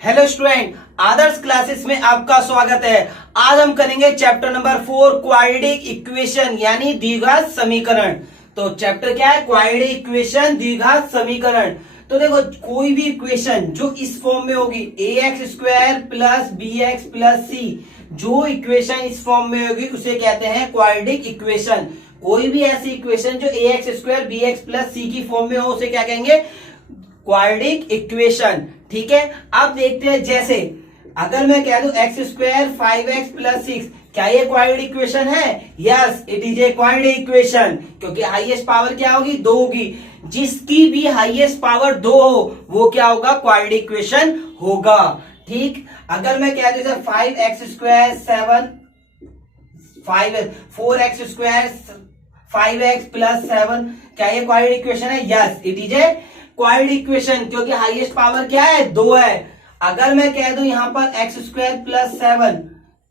Hello student, आदर्श classes में आपका स्वागत है। आज हम करेंगे चैप्टर नंबर 4 क्वाड्रेटिक इक्वेशन यानी द्विघात समीकरण। तो चैप्टर क्या है? क्वाड्रेटिक इक्वेशन, द्विघात समीकरण। तो देखो, कोई भी इक्वेशन जो इस फॉर्म में होगी ax² plus bx plus c, जो इक्वेशन इस फॉर्म में होगी उसे कहते हैं क्वाड्रेटिक इक्वेशन। कोई भी ऐसी इक्वेशन जो ax² bx प्लस c की फॉर्म में हो उसे क्या कहेंगे? Quadratic equation. ठीक है, अब देखते हैं। जैसे अगर मैं कह दूं x² 5x प्लस 6, क्या ये क्वाड्रेटिक इक्वेशन है? Yes, it is a quadratic equation, क्योंकि हाईएस्ट पावर क्या होगी? 2 होगी। जिसकी भी हाईएस्ट पावर 2 हो वो क्या होगा? क्वाड्रेटिक इक्वेशन होगा। ठीक, अगर मैं कह दूं 5x² 4x² 5x प्लस 7, क्या ये क्वाड्रेटिक इक्वेशन है? Yes, it is a quadratic equation, क्योंकि हाईएस्ट पावर क्या है? 2 है। अगर मैं कह दूं यहां पर x² प्लस 7,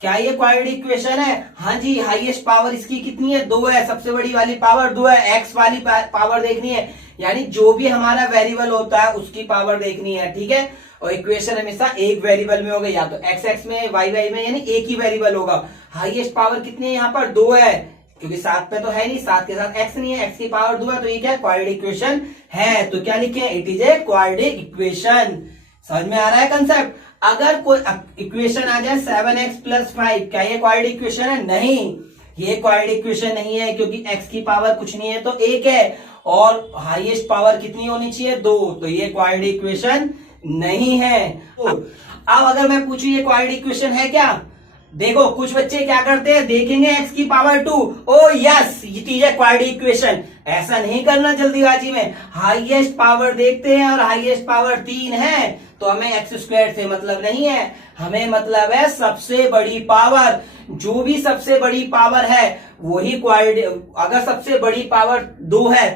क्या ये क्वाड्रेटिक इक्वेशन है? हाँ जी, हाईएस्ट पावर इसकी कितनी है? 2 है। सबसे बड़ी वाली पावर 2 है। x वाली पावर देखनी है, यानी जो भी हमारा वेरिएबल होता है उसकी पावर देखनी है। ठीक है, और इक्वेशन हमेशा एक वेरिएबल में होगा, या तो x में, y में, यानी एक ही वेरिएबल होगा। हाईएस्ट पावर कितनी है? यहाँ पर 2 है, क्योंकि 7 पे तो है नहीं, 7 के साथ x नहीं है, x की पावर 2 है, तो ये क्या है? क्वाड्रेटिक इक्वेशन है। तो क्या लिखे? It is a quadratic equation. समझ में आ रहा है कंसेप्ट? अगर कोई इक्वेशन आ जाए 7x प्लस 5, क्या ये क्वाड्रेटिक इक्वेशन है? नहीं, ये क्वाड्रेटिक इक्वेशन नहीं है, क्योंकि x की पावर कुछ नहीं है तो 1 है, और हाईएस्ट पावर कितनी होनी चाहिए? 2, तो ये क्वाड्रेटिक इक्वेशन नहीं है। अब अगर मैं पूछूं ये क्वाड्रेटिक इक्वेशन है क्या? देखो, कुछ बच्चे क्या करते हैं, देखेंगे x की power 2, O yes, it is a quadratic equation. ऐसा नहीं करना जल्दीबाजी में। हाईएस्ट पावर देखते हैं और हाईएस्ट पावर 3 है, तो हमें x² से मतलब नहीं है, हमें मतलब है सबसे बड़ी पावर। जो भी सबसे बड़ी पावर है वही क्वाड्रेटिक। अगर सबसे बड़ी पावर 2 है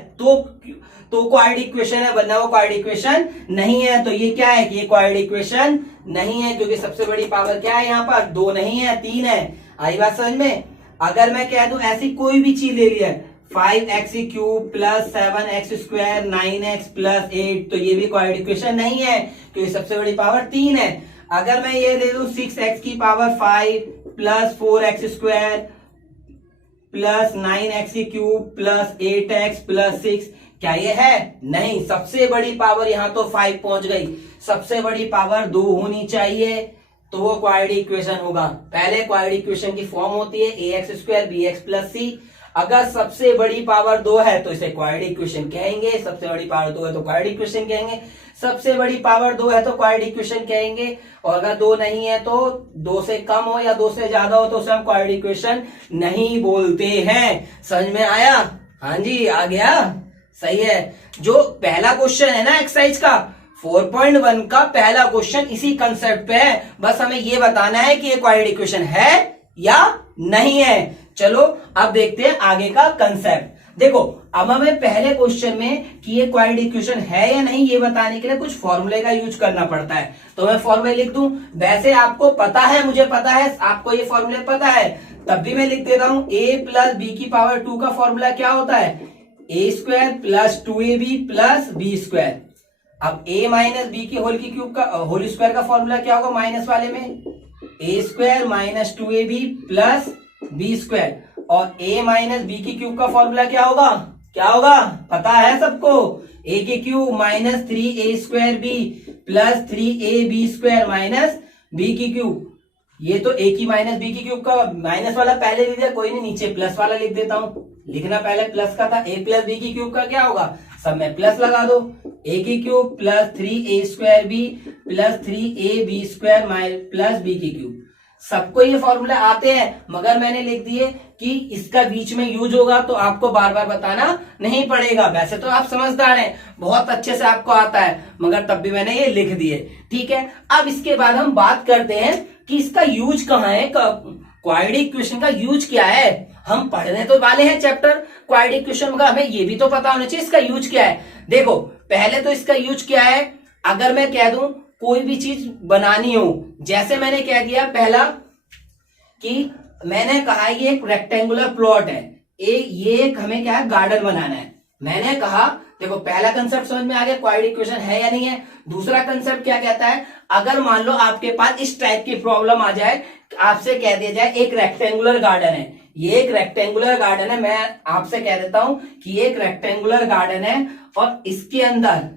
तो क्वाड्रेटिक इक्वेशन है, वरना वो क्वाड्रेटिक इक्वेशन नहीं है। तो ये क्या है कि ये क्वाड्रेटिक इक्वेशन नहीं है, क्योंकि सबसे बड़ी पावर क्या है? यहाँ पर 2 नहीं है, 3 है। आई बात समझ में? अगर मैं कह दूं ऐसी कोई भी चीज ले लिया, 5x³ plus 7x² 9x plus 8, तो ये भी क्वाड्रेटिक इक्वेशन नहीं है, क्योंकि सबसे बड़ी पावर 3 है। अगर मैं ये ले लूं 6x की power 5 plus 4x² plus 9x³ plus 8x plus 6, क्या ये है? नहीं, सबसे बड़ी पावर यहां तो 5 पहुंच गई, सबसे बड़ी पावर 2 होनी चाहिए, तो वो क्वाड्रेटिक इक्वेशन होगा। पहले क्वाड्रेटिक इक्वेशन की फॉर्म होती है ax² bx प्लस c। अगर सबसे बड़ी पावर 2 है तो इसे क्वाड्रेटिक इक्वेशन कहेंगे, सबसे बड़ी पावर 2 है तो क्वाड्रेटिक इक्वेशन कहेंगे, सबसे बड़ी पावर 2 है तो क्वाड्रेटिक इक्वेशन कहेंगे, और अगर 2 नहीं है तो 2 से कम हो या 2 से ज्यादा हो तो उसे हम क्वाड्रेटिक इक्वेशन नहीं बोलते हैं। समझ में आया? हाँ जी, आ गया? सही है। जो पहला क्वेश्चन है ना एक्सरसाइज का 4.1 का पहला क्वेश्चन इसी कंसेप्ट पे है। बस हमें ये बताना है कि ये क्वाड्रेटिक इक्वेशन है या नहीं है। चलो अब देखते हैं आगे का कंसेप्ट। देखो, अब हमें पहले क्वेश्चन में कि ये क्वाड्रेटिक इक्वेशन है या नहीं ये बताने के लिए कुछ फॉर्मूले का यूज करना पड़ता है। तो मैं फॉर्मूले लिख दूं। वैसे आपको पता है, मुझे पता है, आपको ये फॉर्मूले पता है, तब भी मैं लिख देता हूं। a प्लस बी की पावर 2 का फॉर्मूला क्या होता है? a² plus 2ab plus b²। अब a माइनस बी की होल स्क्वायर का फॉर्मूला क्या होगा? माइनस वाले में a² minus 2ab plus b², और a माइनस बी की क्यूब का फॉर्मूला क्या होगा? क्या होगा? पता है सबको? a की cube minus 3a² plus 3ab² minus b की क्यूब। ये तो a की माइनस बी की क्यूब का माइनस वाला पहले लिख दिया, कोई नहीं, नीचे प्लस वाला लिख देता हूं। लिखना पहले प्लस का था। a प्लस बी की क्यूब का क्या होगा? सब में प्लस लगा दो। a की cube plus 3a² plus 3ab² plus b की क्यूब। सबको ये फॉर्मूला आते हैं, मगर मैंने लिख दिए कि इसका बीच में यूज होगा तो आपको बार बार बताना नहीं पड़ेगा। वैसे तो आप समझदार हैं, बहुत अच्छे से आपको आता है, मगर तब भी मैंने ये लिख दिए। ठीक है, अब इसके बाद हम बात करते हैं कि इसका यूज कहाँ है, क्वाड्रेटिक इक्वेशन का यूज क्या है। हम पढ़ने तो वाले हैं चैप्टर क्वाड्रेटिक इक्वेशन का, हमें ये भी तो पता होना चाहिए इसका यूज क्या है। देखो, पहले तो इसका यूज क्या है, अगर मैं कह दूं कोई भी चीज बनानी हो, जैसे मैंने कह दिया पहला कि मैंने कहा ये एक रेक्टेंगुलर प्लॉट है, ये हमें क्या है? गार्डन बनाना है। मैंने कहा देखो पहला कंसेप्ट समझ में आ गया, क्वाड्रेटिक इक्वेशन है या नहीं है। दूसरा कंसेप्ट क्या कहता है, अगर मान लो आपके पास इस टाइप की प्रॉब्लम आ जाए, आपसे कह दिया जाए एक रेक्टेंगुलर गार्डन है, ये एक रेक्टेंगुलर गार्डन है, मैं आपसे कह देता हूं कि एक रेक्टेंगुलर गार्डन है और इसके अंदर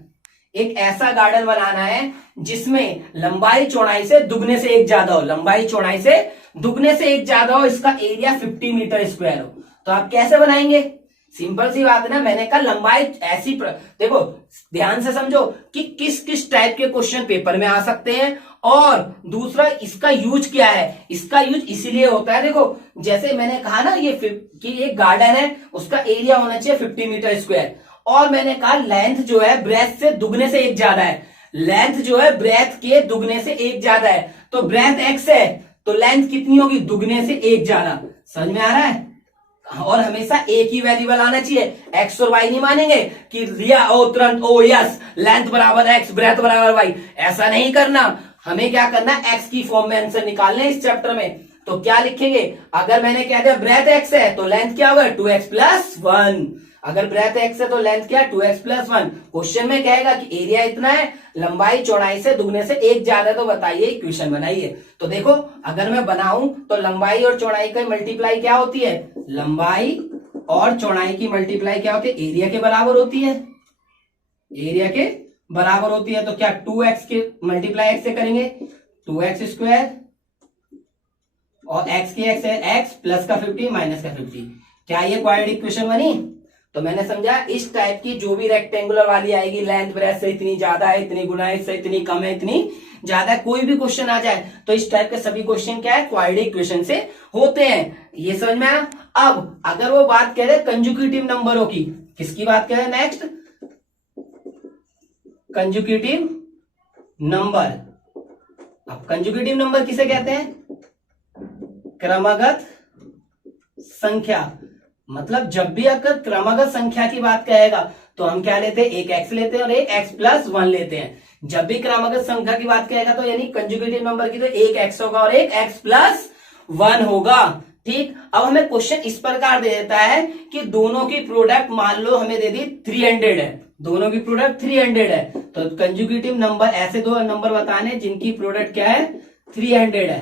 एक ऐसा गार्डन बनाना है जिसमें लंबाई चौड़ाई से दुगने से एक ज्यादा हो, लंबाई चौड़ाई से दुगने से एक ज्यादा हो, इसका एरिया 50 मीटर स्क्वायर हो। तो आप कैसे बनाएंगे, सिंपल सी बात है ना, मैंने कहा लंबाई ऐसी देखो ध्यान से समझो कि किस किस टाइप के क्वेश्चन पेपर में आ सकते हैं, और दूसरा इसका यूज क्या है। इसका यूज इसीलिए होता है, देखो जैसे मैंने कहा ना ये कि एक गार्डन है, उसका एरिया होना चाहिए 50 मीटर स्क्वायर, और मैंने कहा लेंथ जो है ब्रेथ से दुगने से एक ज्यादा है, लेंथ जो है ब्रेथ के दुगने से एक ज्यादा है, तो ब्रेथ x है तो लेंथ कितनी होगी, दुगने से एक ज्यादा। समझ में आ रहा है, और हमेशा एक ही वेरिएबल आना चाहिए, एक्स और वाई नहीं मानेंगे कि रिया ओ तुरंत ओ यस लेंथ बराबर एक्स ब्रेथ बराबर वाई, ऐसा नहीं करना। हमें क्या करना है, एक्स की फॉर्म में आंसर निकालने इस चैप्टर में। तो क्या लिखेंगे, अगर मैंने कह दिया ब्रेथ एक्स है तो लेंथ क्या होगा 2x + 1, अगर ब्रेथ एक्स है तो लेंथ क्या 2x + 1। क्वेश्चन में कहेगा कि एरिया इतना है, लंबाई चौड़ाई से दुगने से एक ज्यादा, तो बताइए इक्वेशन बनाइए। तो देखो अगर मैं बनाऊं तो लंबाई और चौड़ाई का मल्टीप्लाई क्या होती है, लंबाई और चौड़ाई की मल्टीप्लाई क्या होती है, एरिया के बराबर होती है, एरिया के बराबर होती है। तो क्या 2x के मल्टीप्लाई x से करेंगे 2x² और x की x है x प्लस का 50 माइनस का 50, क्या ये क्वाड्रेटिक इक्वेशन बनी। तो मैंने समझा इस टाइप की जो भी रेक्टेंगुलर वाली आएगी, लेंथ ब्रेथ से इतनी ज्यादा है, इतनी गुना है, इससे इतनी कम है, इतनी ज्यादा है, कोई भी क्वेश्चन आ जाए तो इस टाइप के सभी क्वेश्चन क्या है, क्वाड्रेटिक इक्वेशन से होते हैं। ये समझ में आया। अब अगर वो बात कह रहे कंजुगेटिव नंबरों की, किसकी बात कह रहे नेक्स्ट, कंजुगेटिव नंबर। अब कंजुगेटिव नंबर किसे कहते हैं, क्रमागत संख्या। मतलब जब भी अगर क्रमागत संख्या की बात कहेगा तो हम क्या लेते हैं, एक x लेते हैं और एक x + 1 लेते हैं। जब भी क्रमागत संख्या की बात कहेगा तो यानी कंजुगेटिव नंबर की तो एक x होगा और एक x + 1 होगा। ठीक, अब हमें क्वेश्चन इस प्रकार दे देता है कि दोनों की प्रोडक्ट मान लो हमें दे दी 300 है, दोनों की प्रोडक्ट 300 है, तो कंजुगेटिव नंबर ऐसे दो नंबर बताने जिनकी प्रोडक्ट क्या है 300 है।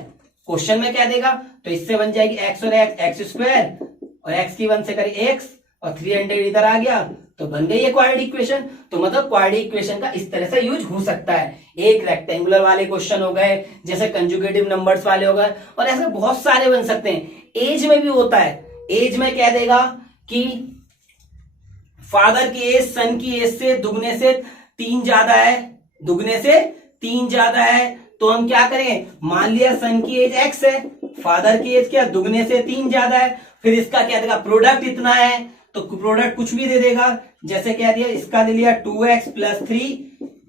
क्वेश्चन में क्या देगा, तो इससे बन जाएगी x और x² और x की 1 से करी x और 300 इधर आ गया, तो बन गई है क्वाड्रेटिक इक्वेशन। तो मतलब क्वाड्रेटिक इक्वेशन का इस तरह से यूज हो सकता है। एक रेक्टेंगुलर वाले क्वेश्चन हो गए, जैसे कंजुगेटिव नंबर्स वाले हो गए, और ऐसे बहुत सारे बन सकते हैं। एज में भी होता है, एज में कह देगा कि फादर की एज सन की एज से दुगने से 3 ज्यादा है, दुगने से 3 ज्यादा है, तो हम क्या करें, मान लिया सन की एज x है, फादर की एज क्या दुगने से 3 ज्यादा है, फिर इसका क्या देगा, प्रोडक्ट इतना है, तो प्रोडक्ट कुछ भी दे देगा। जैसे क्या दिया, इसका दे लिया 2x + 3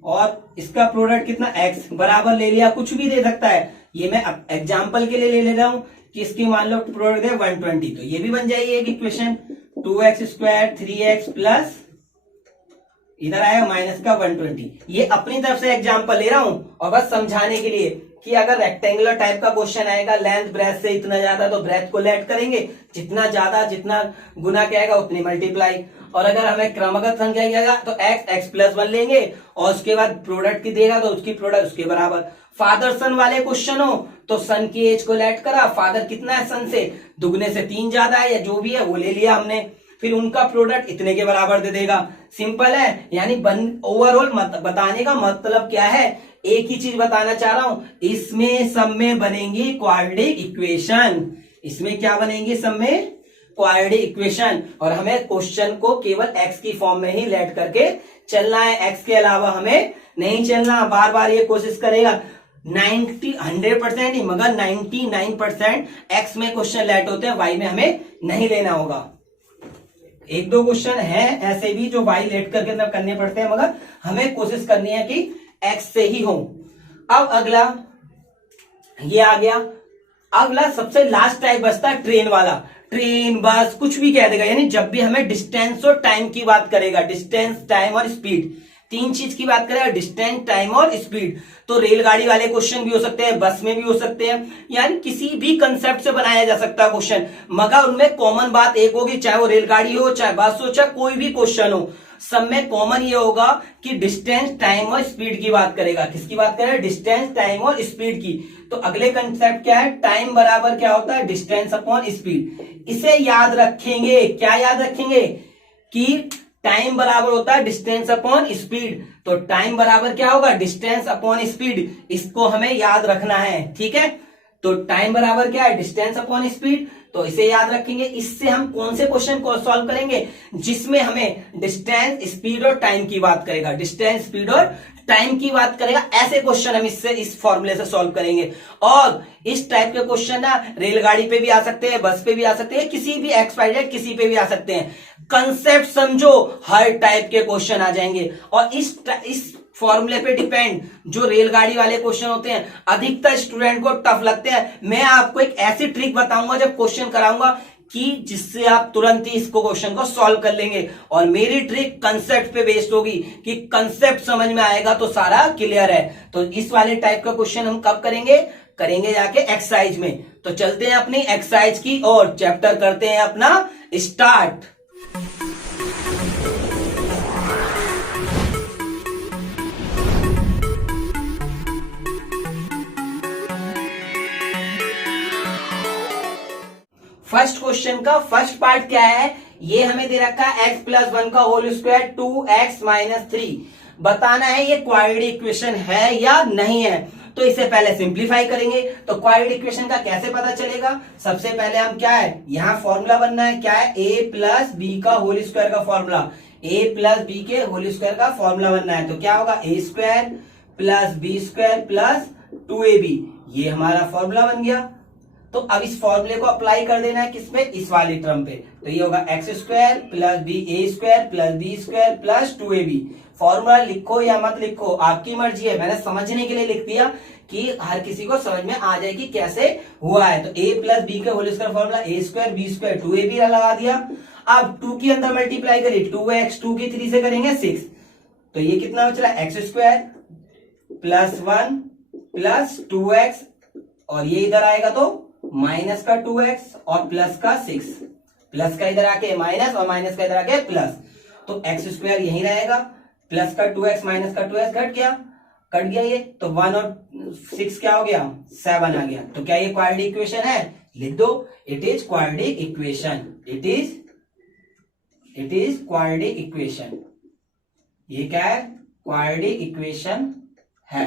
और इसका प्रोडक्ट कितना x बराबर ले लिया, कुछ भी दे सकता है। ये मैं एग्जांपल के लिए ले रहा हूं कि इसकी मान लो प्रोडक्ट दे 120, तो ये भी बन जाएगी एक इक्वेशन 2x² 3x प्लस इधर आया माइनस का 120। ये अपनी तरफ से एग्जांपल ले रहा हूं और बस समझाने के लिए कि अगर रेक्टेंगुलर टाइप का क्वेश्चन आएगा, लेंथ ब्रेथ से इतना ज्यादा, तो ब्रेथ को लेट करेंगे, जितना ज्यादा जितना गुना क्या आएगा उतनी मल्टीप्लाई। और अगर हमें क्रमागत संख्या किया तो x + 1 लेंगे और उसके बाद प्रोडक्ट की देगा तो उसकी प्रोडक्ट उसके बराबर। फादर सन वाले क्वेश्चन हो तो सन की एज को लेट करा, फादर कितना है सन से दुगने से 3 ज्यादा है या जो भी है वो ले लिया हमने, फिर उनका प्रोडक्ट इतने के बराबर दे देगा। सिंपल है, यानी ओवरऑल बताने का मतलब क्या है, एक ही चीज बताना चाह रहा हूं, इसमें सब में बनेंगी क्वाड्रेटिक इक्वेशन, इसमें क्या बनेंगी सब में क्वाड्रेटिक इक्वेशन। और हमें क्वेश्चन को केवल x की फॉर्म में ही लेट करके चलना है, x के अलावा हमें नहीं चलना। बार बार ये कोशिश करेगा 100% ही, मगर 99% x में क्वेश्चन लेट होते हैं, y में हमें नहीं लेना होगा। एक दो क्वेश्चन है ऐसे भी जो y लेट करके तब करने पड़ते हैं, मगर हमें कोशिश करनी है कि x से ही हो। अब अगला ये आ गया, अगला सबसे लास्ट टाइप बचता है ट्रेन वाला। ट्रेन बस कुछ भी कह देगा, यानी जब भी हमें डिस्टेंस और टाइम की बात करेगा, डिस्टेंस टाइम और स्पीड, तीन चीज की बात करेगा, डिस्टेंस टाइम और स्पीड, तो रेलगाड़ी वाले क्वेश्चन भी हो सकते हैं, बस में भी हो सकते हैं, यानी किसी भी कंसेप्ट से बनाया जा सकता है क्वेश्चन, मगर उनमें कॉमन बात एक होगी, चाहे वो रेलगाड़ी हो, चाहे बस हो, चाहे कोई भी क्वेश्चन हो, सब में कॉमन ये होगा कि डिस्टेंस, टाइम और स्पीड की बात करेगा। किसकी बात करेगा? डिस्टेंस, टाइम और स्पीड की। तो अगले कंसेप्ट क्या है? टाइम बराबर क्या होता है? Distance upon speed. इसे याद रखेंगे। क्या याद रखेंगे? कि टाइम बराबर होता है डिस्टेंस अपॉन स्पीड। तो टाइम बराबर क्या होगा? Distance upon speed. इसको हमें याद रखना है, ठीक है। तो टाइम बराबर क्या है? Distance upon speed. तो इसे याद रखेंगे। इससे हम कौन से क्वेश्चन को सॉल्व करेंगे? जिसमें हमें डिस्टेंस, स्पीड और टाइम की बात करेगा। डिस्टेंस, स्पीड और टाइम की बात करेगा, ऐसे क्वेश्चन हम इससे, इस फॉर्मूले से सॉल्व करेंगे। और इस टाइप के क्वेश्चन ना रेलगाड़ी पे भी आ सकते हैं, बस पे भी आ सकते हैं, किसी भी एक्सपाइडेड किसी पे भी आ सकते हैं। कंसेप्ट समझो, हर टाइप के क्वेश्चन आ जाएंगे। और इस फॉर्मूले पे डिपेंड जो रेलगाड़ी वाले क्वेश्चन होते हैं, अधिकतर स्टूडेंट को टफ लगते हैं। मैं आपको एक ऐसी ट्रिक बताऊंगा जब क्वेश्चन कराऊंगा कि जिससे आप तुरंत ही इसको क्वेश्चन को सॉल्व कर लेंगे। और मेरी ट्रिक कंसेप्ट पे बेस्ड होगी कि कंसेप्ट समझ में आएगा तो सारा क्लियर है। तो इस वाले टाइप का क्वेश्चन हम कब करेंगे? करेंगे जाके एक्सरसाइज में। तो चलते हैं अपनी एक्सरसाइज की और चैप्टर करते हैं अपना स्टार्ट। फर्स्ट क्वेश्चन का फर्स्ट पार्ट क्या है? ये हमें दे रखा है x प्लस 1 का होल स्क्वायर 2x माइनस 3। बताना है ये क्वाड्रेटिक इक्वेशन है या नहीं है। तो इसे पहले सिंप्लीफाई करेंगे। तो क्वाड्रेटिक इक्वेशन का कैसे पता चलेगा? सबसे पहले हम क्या है, यहां फॉर्मूला बनना है। क्या है? a प्लस बी का होल स्क्वायर का फॉर्मूला। a प्लस बी के होल स्क्वायर का फॉर्मूला बनना है। तो क्या होगा? a square plus b square plus 2ab। ये हमारा फॉर्मूला बन गया। तो अब इस फॉर्मूले को अप्लाई कर देना है किसपे? इस वाली टर्म पे। तो ये होगा x square plus b a square plus b square plus 2ab। Formula लिखो या मत लिखो, आपकी मर्जी है। मैंने समझने के लिए लिख दिया कि हर किसी को समझ में आ जाए कि कैसे हुआ है। तो a प्लस बी का whole square formula a square b square 2ab लगा दिया। अब 2 की अंदर मल्टीप्लाई करिए, 2x 2 की 3 से करेंगे 6। तो ये कितना बच रहा है? X square plus 1 plus 2x, और ये इधर आएगा तो माइनस का 2x और प्लस का 6। प्लस का इधर आके माइनस और माइनस का इधर आके प्लस। तो एक्स स्क्वायर यही रहेगा, प्लस का 2x माइनस का 2x कट गया ये। तो 1 और 6 क्या हो गया? 7 आ गया। तो क्या ये क्वाड्रेटिक इक्वेशन है? लिख दो, it is quadratic equation. It is quadratic equation. ये क्या है? क्वाड्रेटिक इक्वेशन है।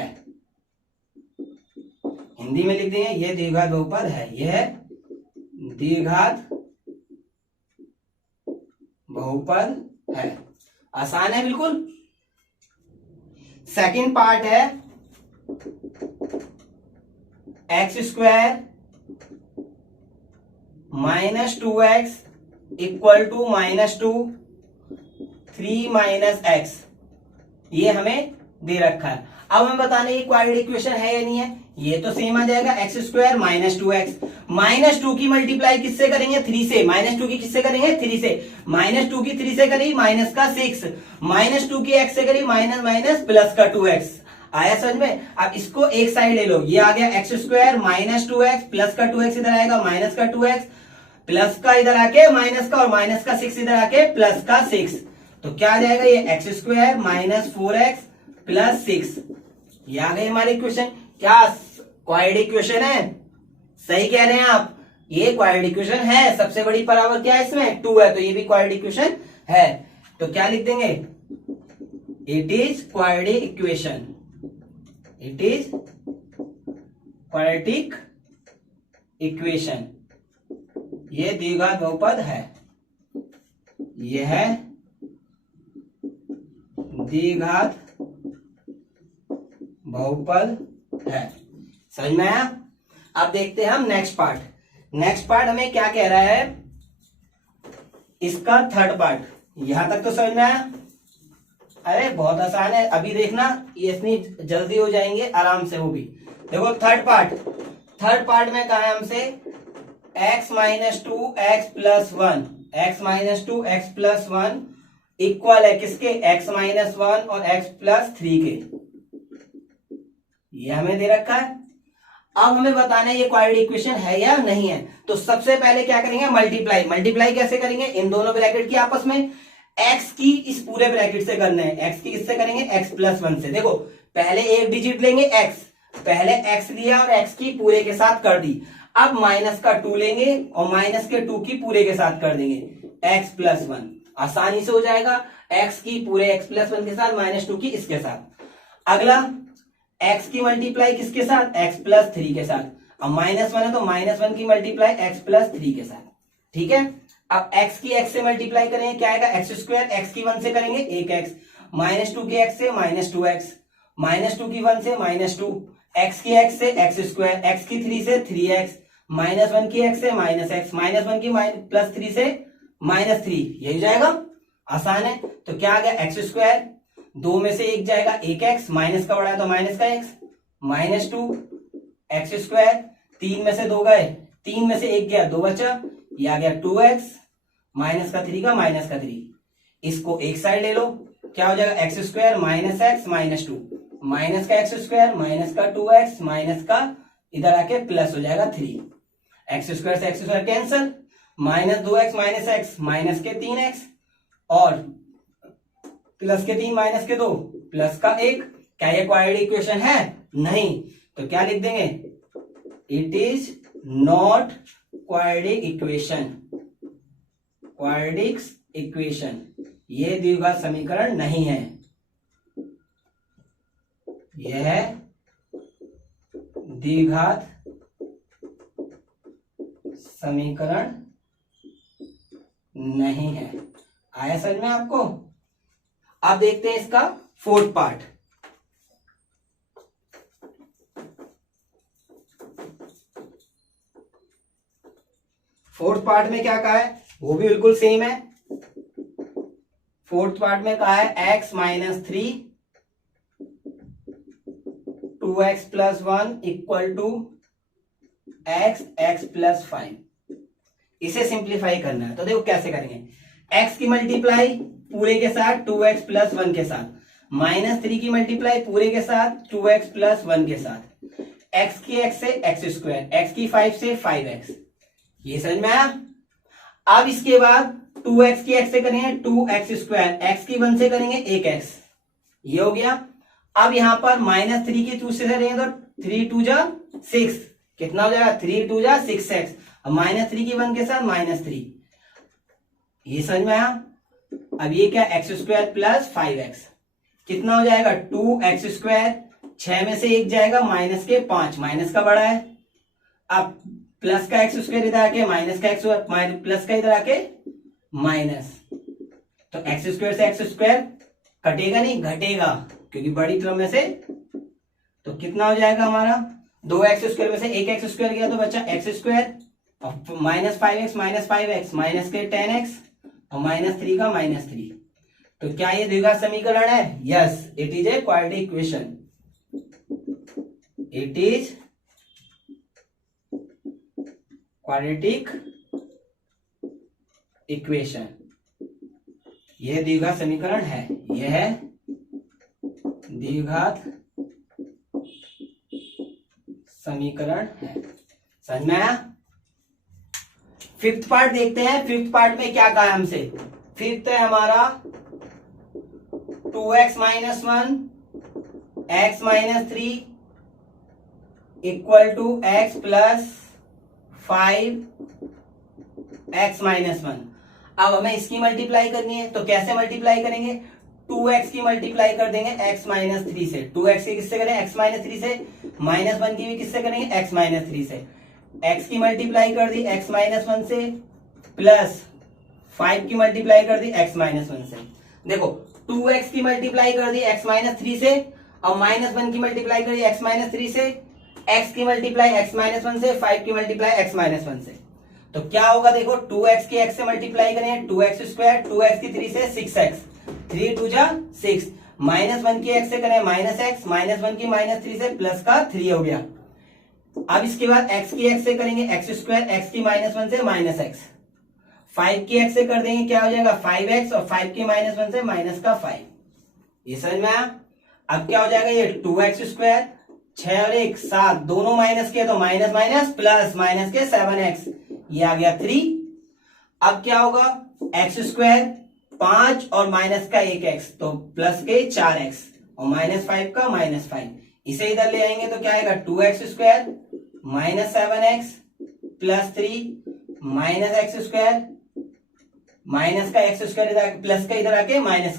हिंदी में लिख देंगे ये द्विघात बहुपद है। यह द्विघात बहुपद है। आसान है बिल्कुल। सेकंड पार्ट है x square minus 2x equal to -2 3 minus x. ये हमें दे रखा है। अब हमें बताना ये क्वाड्रेटिक इक्वेशन है या नहीं है। ये तो सेम आ जाएगा, एक्स स्क्वायर माइनस 2x। -2 की मल्टीप्लाई किससे करेंगे? 3 से। -2 की किससे करेंगे? 3 से। -2 की 3 से करी माइनस का 6, -2 की x से करी माइनस माइनस प्लस का 2x। आया समझ में? अब इसको एक साइड ले लो। ये आ गया x square minus 2x plus का 2x इधर आएगा माइनस का 2x, प्लस का इधर आके माइनस का, और माइनस का 6 इधर आके प्लस का 6। तो क्या आ जाएगा? ये x square minus 4x plus 6। ये आ गई हमारी इक्वेशन। क्या क्वाड्रेटिक इक्वेशन है? सही कह रहे हैं आप, ये क्वाड्रेटिक इक्वेशन है। सबसे बड़ी पावर क्या है इसमें? 2 है, तो ये भी क्वाड्रेटिक इक्वेशन है। तो क्या लिख देंगे? It is quadratic equation. It is quadratic equation. ये द्विघात बहुपद है। यह द्विघात बहुपद है। समझ में आया? अब देखते हैं हम नेक्स्ट पार्ट। नेक्स्ट पार्ट हमें क्या कह रहा है? इसका थर्ड पार्ट। यहां तक तो समझ में आया? अरे बहुत आसान है, अभी देखना, ये इतनी जल्दी हो जाएंगे आराम से। वो भी देखो थर्ड पार्ट। थर्ड पार्ट में कहा है हमसे x minus 2 x plus 1, x minus 2 x plus 1 equal है किसके? x माइनस 1 और x प्लस 3 के। ये हमें दे रखा है। अब हमें बताना है ये क्वाड्रेटिक इक्वेशन है या नहीं है। तो सबसे पहले क्या करेंगे? मल्टीप्लाई। मल्टीप्लाई कैसे करेंगे? इन दोनों ब्रैकेट की आपस में एक्स की इस पूरे ब्रैकेट से करना है, एक्स की किससे करेंगे, एक्स प्लस वन से। देखो पहले एक डिजिट लेंगे एक्स, पहले एक्स लिया और एक्स की पूरे के साथ कर दी। अब माइनस का 2 लेंगे और माइनस के 2 की पूरे के साथ कर देंगे, एक्स प्लस वन। आसानी से हो जाएगा, एक्स की पूरे एक्स प्लस वन के साथ, माइनस 2 की इसके साथ। अगला एक्स की मल्टीप्लाई किसके साथ, एक्स प्लस 3 के साथ। अब माइनस वन है तो माइनस वन की मल्टीप्लाई एक्स प्लस 3 के साथ, ठीक है। अब एक्स की एक्स से मल्टीप्लाई करेंगे, क्या आएगा, एक्स स्क्वायर। एक्स की वन से करेंगे एक एक्स, माइनस 2 की एक्स से माइनस 2 एक्स, माइनस 2 की वन से माइनस 2, एक्स की एक्स से एक्स स्क्वायर, एक्स की 3 से 3x, माइनस 1 की एक्स से माइनस एक्स, माइनस 1 की प्लस 3 से माइनस 3, यही हो जाएगा। आसान है। तो क्या आ गया, एक्स स्क्वायर, 2 में से एक जाएगा एक एक्स, माइनस का बड़ा है तो माइनस का एक्स, माइनस 2 एक्स स्क्वायर, 3 में से 2 गए, 3 में से एक गया 2 बचा, ये आ गया 2x, माइनस का 3 का माइनस का 3। इसको एक साइड ले लो, क्या हो जाएगा, x square minus x minus 2, minus का एक्स स्क्वायर माइनस का 2x, माइनस का इधर आके प्लस हो जाएगा 3, एक्स स्क्वायर से x square cancel, minus 2x minus x, minus के 3x और प्लस के 3 माइनस के 2 प्लस का 1। क्या ये क्वाड्रेटिक इक्वेशन है, नहीं, तो क्या लिख देंगे, it is not quadratic equation, quadratic equation, ये द्विघात समीकरण नहीं है, यह द्विघात समीकरण नहीं है। आया समझ में आपको। अब देखते हैं इसका फोर्थ पार्ट। फोर्थ पार्ट में क्या कहा है, वो भी बिल्कुल सेम है। फोर्थ पार्ट में कहा है x minus 3 2x plus 1 equal to x plus 5। इसे सिंप्लीफाई करना है, तो देखो कैसे करेंगे, x की मल्टीप्लाई पूरे के साथ 2x प्लस 1 के साथ, माइनस 3 की मल्टीप्लाई पूरे के साथ 2x प्लस 1 के साथ, x की x से एक्स स्क्वायर, x की 5 से 5x, ये समझ में आया। अब इसके बाद 2x की x से करेंगे 2x स्क्वायर, x की 1 से करेंगे 1x, ये हो गया। अब यहां पर माइनस 3 की 2 से करेंगे तो 3 2 जा 6, कितना हो जाएगा, 3 2 जा 6x, अब माइनस 3 की 1 के साथ माइनस 3, ये समझ में आया। अब ये क्या, एक्स स्क्वायर प्लस 5x, कितना हो जाएगा, 2x स्क्वायर, 6 में से एक जाएगा माइनस के 5, माइनस का बड़ा है, अब प्लस का एक्स स्क्वायर इधर आके माइनस का एक्स, प्लस का इधर आके माइनस, तो एक्स स्क्वायर से एक्स स्क्वायर कटेगा नहीं, घटेगा, क्योंकि बड़ी टर्म में से, तो कितना हो जाएगा हमारा, 2x स्क्वायर में से एक एक्स स्क्वायर गया तो बचा x square, minus 5x minus के 10x और माइनस 3 का माइनस 3। तो क्या ये द्विघात समीकरण है, yes, it is a quadratic equation, it is quadratic equation, यह द्विघात समीकरण है, यह द्विघात समीकरण है। समझ में आया। फिफ्थ पार्ट देखते हैं, फिफ्थ पार्ट में क्या कहा है हमसे। फिफ्थ है हमारा 2x minus 1 x minus 3 equal to x plus 5 x minus 1। अब हमें इसकी मल्टीप्लाई करनी है, तो कैसे मल्टीप्लाई करेंगे, 2x की मल्टीप्लाई कर देंगे x माइनस 3 से, 2x की किससे करें, x माइनस 3 से, माइनस 1 की भी किससे करेंगे, x माइनस 3 से, x की मल्टीप्लाई कर दी x माइनस 1 से, प्लस 5 की मल्टीप्लाई कर दी x माइनस 1 से। देखो 2x की मल्टीप्लाई कर दी x माइनस 3 से और माइनस 1 की मल्टीप्लाई कर दी x माइनस 3 से, x की मल्टीप्लाई x माइनस 1 से, 5 की मल्टीप्लाई x माइनस 1 से। तो क्या होगा, देखो 2x की x से मल्टीप्लाई करें 2x स्क्वायर, 2x की 3 से 6x, 3 2 जा 6, माइनस 1 की x से करें माइनस x, माइनस 1 की माइनस 3 से प्लस का 3 हो गया। अब इसके बाद x की x से करेंगे x स्क्वायर, x की माइनस 1 से माइनस x, 5 की x से कर देंगे क्या हो जाएगा 5x और 5 की माइनस 1 से माइनस का 5। ये समझ में आया। अब क्या हो जाएगा, ये 2x स्क्वायर, 6 और 1 7, दोनों माइनस के तो माइनस माइनस प्लस, माइनस के 7x, ये आ गया 3। अब क्या होगा, एक्स स्क्वायर 5 और माइनस का 1x, तो प्लस के 4x और -5 का -5, इसे इधर ले आएंगे तो क्या आएगा 2x square minus 7x plus 3 minus x square minus का x स्क्वायर इधर प्लस का इधर आके माइनस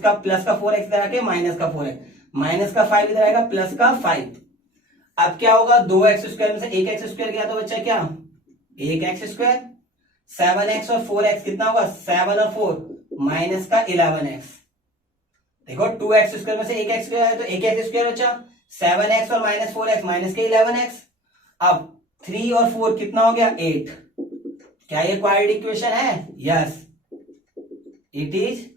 का प्लस का 4x इधर आके माइनस का 4x माइनस का 5 इधर आएगा प्लस का 5। अब क्या होगा 2x स्क्वायर में से 1x स्क्वायर गया तो बच्चा क्या 1x स्क्वायर, 7x और 4x कितना होगा 7 और 4 माइनस का 11x। देखो 2x स्क्वायर में से 1x स्क्वायर है तो 1x स्क्वायर बचा, 7x और माइनस 4x माइनस के 11x। अब 3 और 4 कितना हो गया 8। क्या ये क्वाड्रेटिक इक्वेशन है? Yes, it is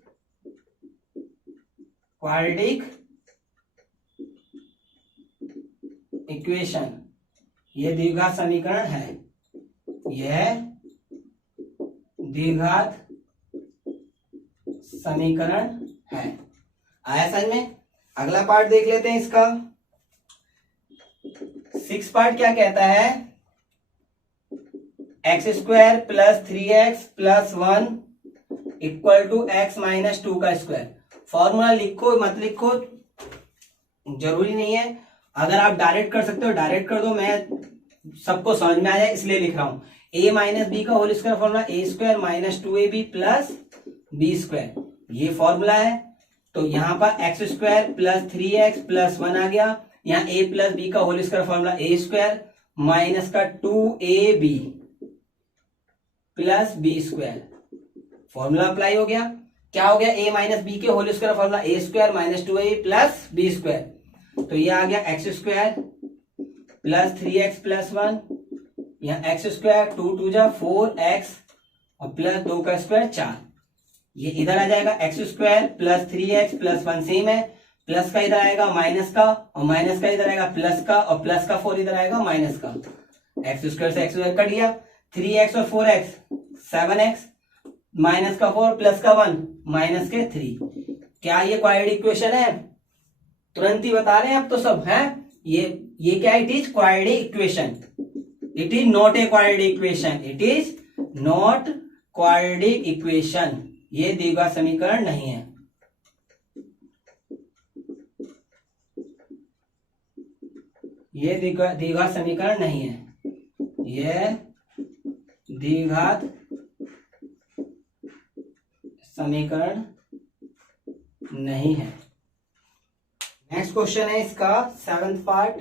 quadratic equation. ये द्विघात समीकरण है, यह द्विघात समीकरण है। आया समझ में? अगला पार्ट देख लेते हैं इसका। 6 पार्ट क्या कहता है, x square plus 3x plus 1 equal to x minus 2 का स्क्वायर। फॉर्मूला लिखो मत लिखो जरूरी नहीं है, अगर आप डायरेक्ट कर सकते हो डायरेक्ट कर दो, मैं सबको समझ में आ जाए इसलिए लिख रहा हूं। a माइनस बी का whole square formula a square minus 2ab plus b square, ये फॉर्मूला है। तो यहां पर x square plus 3x plus 1 आ गया, यहाँ a प्लस बी का whole square formula a square minus का 2ab plus b square, formula apply हो गया। क्या हो गया a माइनस बी के whole square formula a square minus 2ab plus b square, तो ये आ गया x square plus 3x plus 1, यहाँ एक्स स्क्वायर 2 2 जा 4x और प्लस 2 का स्क्वायर 4, ये इधर आ जाएगा x square plus 3x plus 1 same है, प्लस का इधर आएगा माइनस का और माइनस का इधर आएगा प्लस का और प्लस का 4 इधर आएगा माइनस का, एक्स स्क्वायर से एक्स स्क्वायर कट गया, 3x और 4x 7x माइनस का 4 प्लस का 1 माइनस के 3। क्या ये क्वाड्रेटिक इक्वेशन है? तुरंत ही बता रहे हैं अब तो सब है। ये क्या है? It is quadratic equation, it is not a quadratic equation, it is not quadratic equation, ये द्विघात समीकरण नहीं है। ये द्विघात समीकरण नहीं है, यह द्विघात समीकरण नहीं है। नेक्स्ट क्वेश्चन है इसका 7th पार्ट,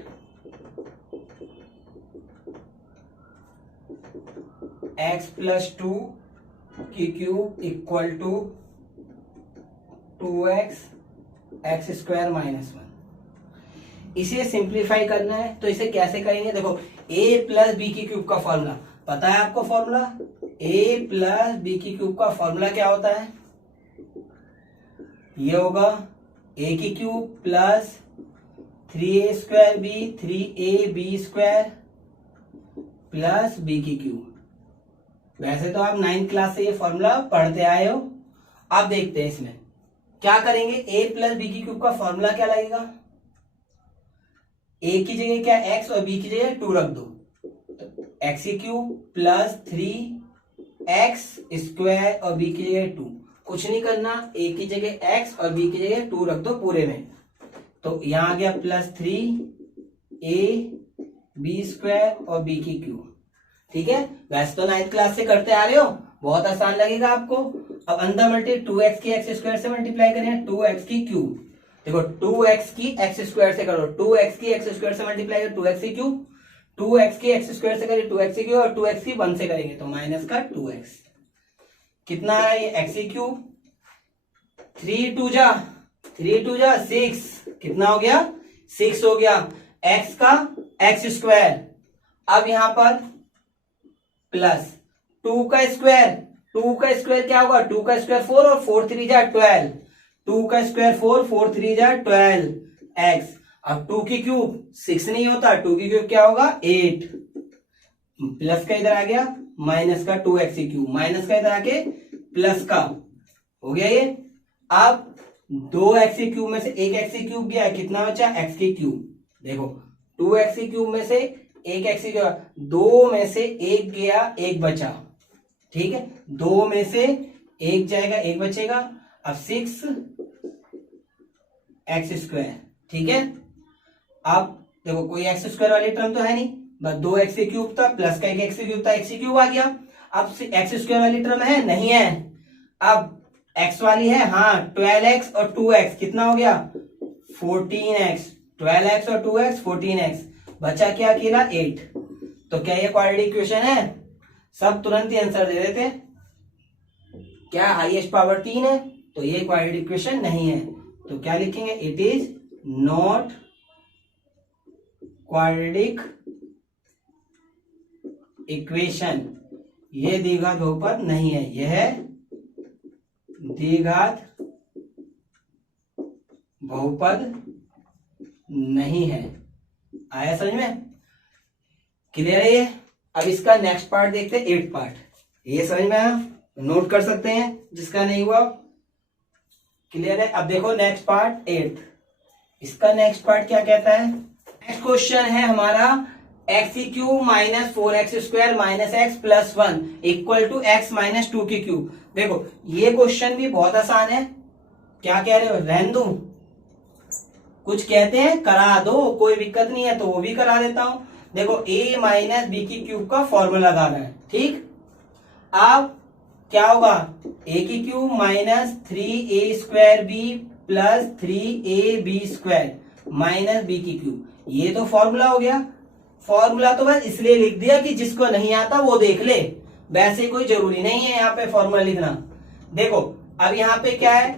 x प्लस 2 की cube equal to 2x x square minus 1। इसे सिंप्लीफाई करना है तो इसे कैसे करेंगे? देखो a प्लस बी की क्यूब का फॉर्मूला पता है आपको, फॉर्मूला a प्लस बी की क्यूब का फॉर्मूला क्या होता है? ये होगा a की cube plus 3a square b 3ab square plus b की क्यूब। वैसे तो आप 9th क्लास से ये फॉर्मूला पढ़ते आए हो। अब देखते हैं इसमें क्या करेंगे। a प्लस बी की क्यूब का फॉर्मूला क्या लगेगा? a की जगह क्या x और b की जगह 2 रख दो, तो x की क्यूब प्लस 3x स्क्वायर और b की जगह 2, कुछ नहीं करना, a की जगह x और b की जगह 2 रख दो पूरे में, तो यहां आ गया प्लस 3ab स्क्वायर और b की क्यूब। ठीक है, वैसे तो 9th क्लास से करते आ रहे हो, बहुत आसान लगेगा आपको। अब अंदर मल्टी 2x की एक्स स्क्वायर से मल्टीप्लाई करें 2x की क्यूब। देखो 2x की एक्स स्क्वायर से करो, 2x की एक्स स्क्वायर से मल्टीप्लाई करो 2x की क्यूब, 2x की एक्स स्क्वायर से करें 2x की क्यूब और 2x की 1 से करेंगे तो माइनस का 2x। कितना आ रहा है ये x की क्यूब, 3 2 जा 6, कितना हो गया 6 हो गया, x का एक्स स्क्वायर। अब यहां पर प्लस 2 का स्क्वायर क्या होगा, 2 का स्क्वायर 4 और 4 3 जा 12, 2 का स्क्वायर 4 4 3 जा 12 x। अब 2 की क्यूब 6 नहीं होता, 2 की क्यूब क्या होगा 8, प्लस का इधर आ गया माइनस का 2x की क्यूब, माइनस का इधर आके प्लस का हो गया ये। अब 2x की क्यूब में से एक x की क्यूब गया, कितना बचा x की क्यूब। देखो 2x की क्यूब में से एक x की क्यूब, 2 में से एक गया एक बचा, ठीक है, 2 में से एक जाएगा, एक बचेगा। अब 6 एक्स स्क्वायर, ठीक है। अब देखो कोई एक्स स्क्वायर वाली टर्म तो है नहीं, बस 2 एक्स क्यूब था प्लस का एक एक्स क्यूब था, एक्स क्यूब आ गया। अब एक्स स्क्वायर वाली टर्म है नहीं है, अब एक्स वाली है, हाँ 12x और 2x कितना हो गया 14x, 12x और 2x 14x, बचा क्या अकेला 8। तो क्या ये क्वाड्रेटिक इक्वेशन है? सब तुरंत ही आंसर दे देते। क्या हाईएस्ट पावर 3 है? तो ये क्वाड्रेटिक इक्वेशन नहीं है। तो क्या लिखेंगे? It is not quadratic equation. ये द्विघात बहुपद नहीं है, यह द्विघात बहुपद नहीं है। आया समझ में? क्लियर है ये? अब इसका नेक्स्ट पार्ट देखते हैं, 8th पार्ट। ये समझ में आया? नोट कर सकते हैं जिसका नहीं हुआ। क्लियर है? अब देखो नेक्स्ट पार्ट 8th। इसका नेक्स्ट पार्ट क्या कहता है? नेक्स्ट क्वेश्चन है हमारा x cube minus 4x square minus x plus 1 equal to x minus 2 की क्यूब। देखो ये क्वेश्चन भी बहुत आसान है। क्या कह रहे हो? रहने दो, कुछ कहते हैं करा दो, कोई दिक्कत नहीं है तो वो भी करा देता हूं। देखो a माइनस बी की क्यूब का फॉर्मूला लगाना है, ठीक। अब क्या होगा? a की cube minus 3a square B plus 3ab square minus B की क्यूब, ये तो फॉर्मूला हो गया। फॉर्मूला तो बस इसलिए लिख दिया कि जिसको नहीं आता वो देख ले, वैसे कोई जरूरी नहीं है यहाँ पे फॉर्मूला लिखना। देखो अब यहाँ पे क्या है?